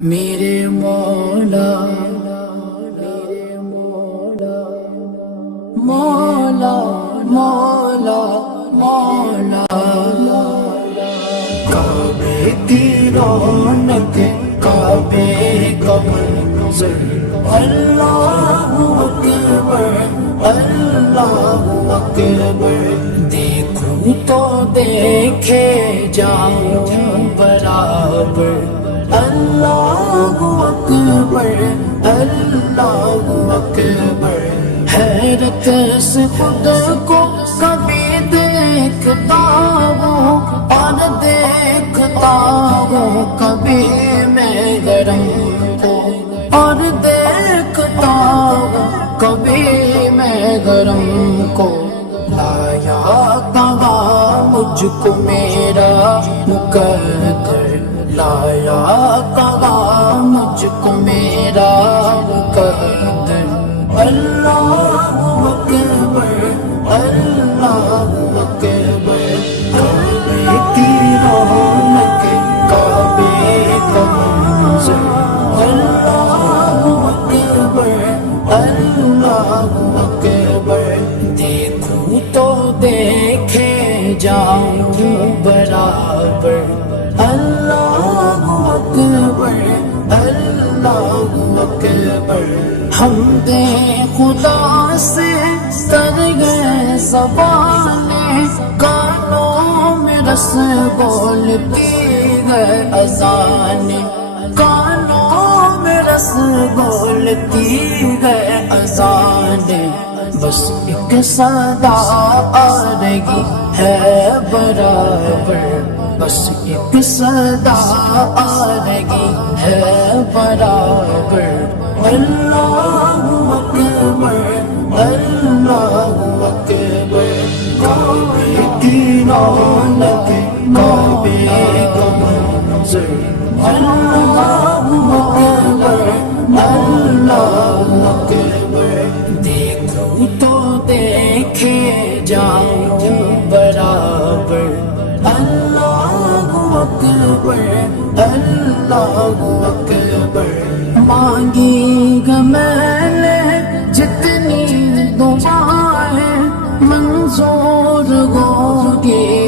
میرے مولا مولا مولا مولا کعبے کی رونق کعبے کا منظر اللہ اکبر اللہ اکبر دیکھوں تو دیکھے جاؤں برابر اللہ اکبر اللہ اکبر حیرت سے خود کو کبھی دیکھتا ہوں اور دیکھتا ہوں کبھی میں گرم کو اور دیکھتا ہوں کبھی میں گرم کو لایا کہا مجھ کو میرا مقدر لایا کہا مجھ کو میرا مقدر اللہ اکبر اللہ اکبر کعبے کی رونق کعبے کا منظر اللہ اکبر اللہ اکبر دیکھوں تو دیکھے جاؤں برابر اللہ اکبر اللہ اکبر حمد خدا سے تر گئے زبانیں کانوں میں رس بولتی گئے اذانیں کانوں میں رس بولتی گئے اذانیں بس ایک صدا آ رہی ہے برابر بس ایک صدا آ رہی ہے برابر اللہ اکبر اللہ اکبر کعبے کی رونق کعبے کا منظر اللہ اکبر اللہ اکبر دیکھوں تو دیکھے جاؤں برابر اللہ اکبر اللہ اکبر مانگی گا میں نے جتنی دعائیں منظور ہوگی